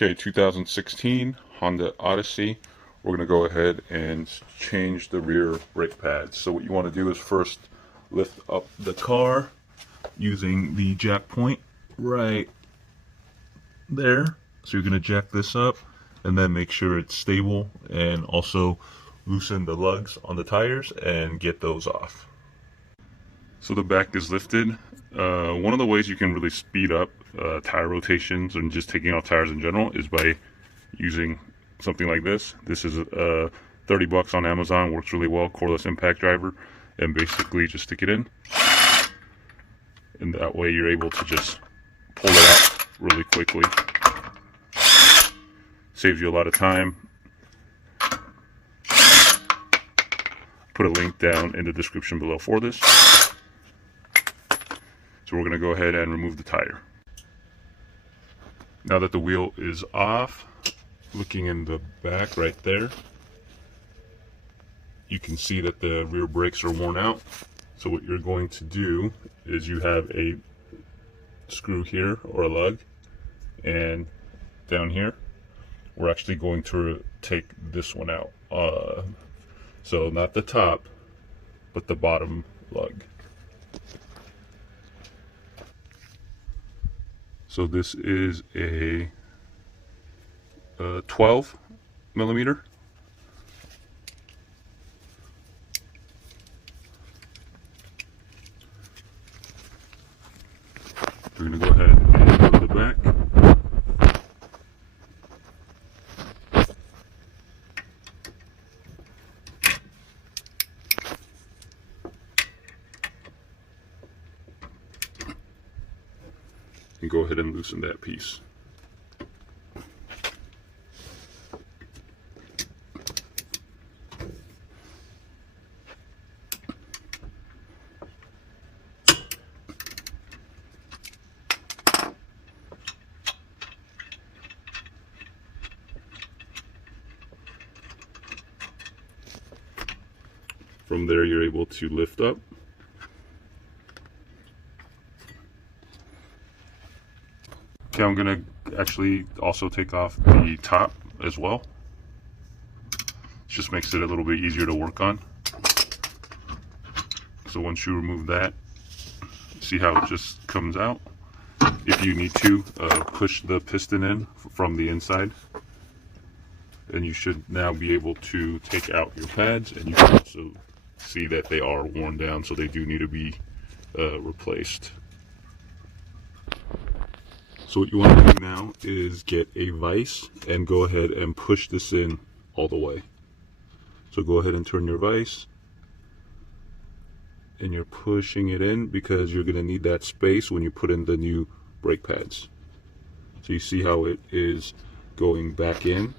Okay, 2016 Honda Odyssey. We're going to go ahead and change the rear brake pads. So what you want to do is first lift up the car using the jack point right there. So you're going to jack this up and then make sure it's stable, and also loosen the lugs on the tires and get those off. So the back is lifted. One of the ways you can really speed up tire rotations and just taking off tires in general is by using something like this. This is $30 on Amazon, works really well, cordless impact driver, and basically just stick it in, and that way you're able to just pull it out really quickly. Saves you a lot of time. Put a link down in the description below for this. So we're going to go ahead and remove the tire. Now that the wheel is off, looking in the back right there, you can see that the rear brakes are worn out. So what you're going to do is you have a screw here, or a lug, and down here we're actually going to take this one out. So not the top, but the bottom lug. So this is a 12 millimeter. We're going to go ahead and go to the back. And go ahead and loosen that piece. From there, you're able to lift up. Okay, I'm going to actually also take off the top as well. It just makes it a little bit easier to work on. So once you remove that, see how it just comes out. If you need to, push the piston in from the inside, and you should now be able to take out your pads. And you can also see that they are worn down, so they do need to be replaced. So what you want to do now is get a vise and go ahead and push this in all the way. So go ahead and turn your vise, and you're pushing it in because you're going to need that space when you put in the new brake pads. So you see how it is going back in.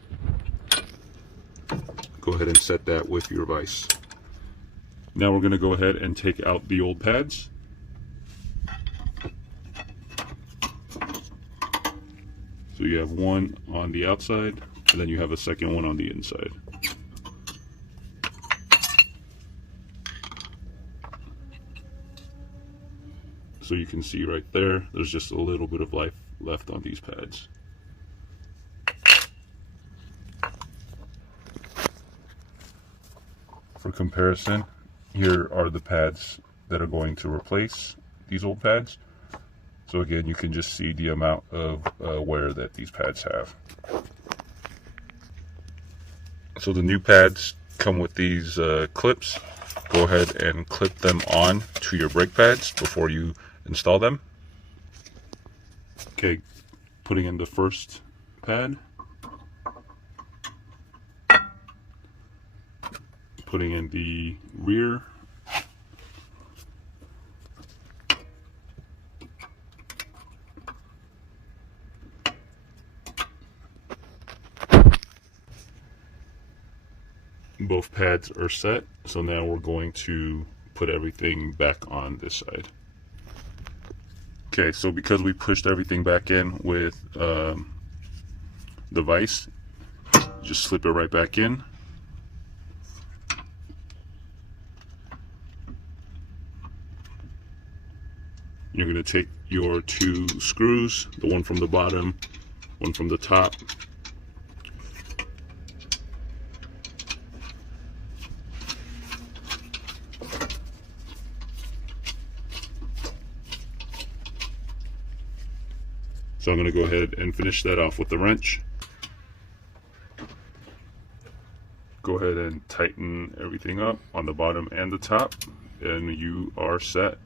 Go ahead and set that with your vise. Now we're going to go ahead and take out the old pads. So you have one on the outside, and then you have a second one on the inside. So you can see right there, there's just a little bit of life left on these pads. For comparison, here are the pads that are going to replace these old pads. So again, you can just see the amount of wear that these pads have. So the new pads come with these clips. Go ahead and clip them on to your brake pads before you install them. Okay, putting in the first pad. Putting in the rear. Both pads are set, so now we're going to put everything back on this side. Okay, so because we pushed everything back in with the vise, just slip it right back in. You're going to take your two screws, the one from the bottom one from the top. So I'm going to go ahead and finish that off with the wrench. Go ahead and tighten everything up on the bottom and the top, and you are set.